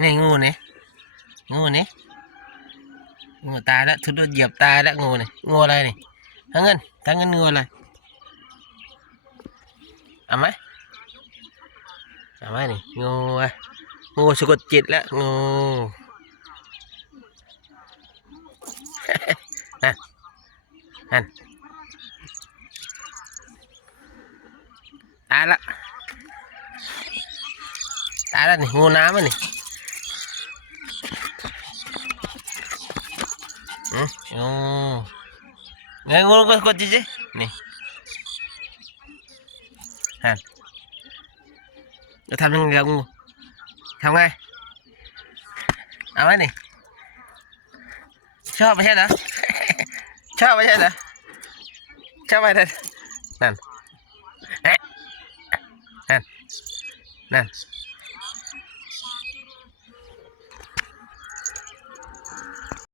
นี่งูนี่งูนี่งูตายแล้วทุบเหยียบตายแล้วงูนี่งูอะไรนี่ทั้งเงินงูอะไรเอาไหมเอาไหมนี่งูอะงูสะกดจิตแล้วงูนั่นนั่นตายละนี่งูน้ำมันนี่งูไงงูก็กดจิตสินี่ฮะจะทำยังไงกับงูทำไงเอาไหมนี่ชอบไม่ใช่เหรอ ชอบไม่ใช่เหรอชอบไหมนั่นนั่นนั่น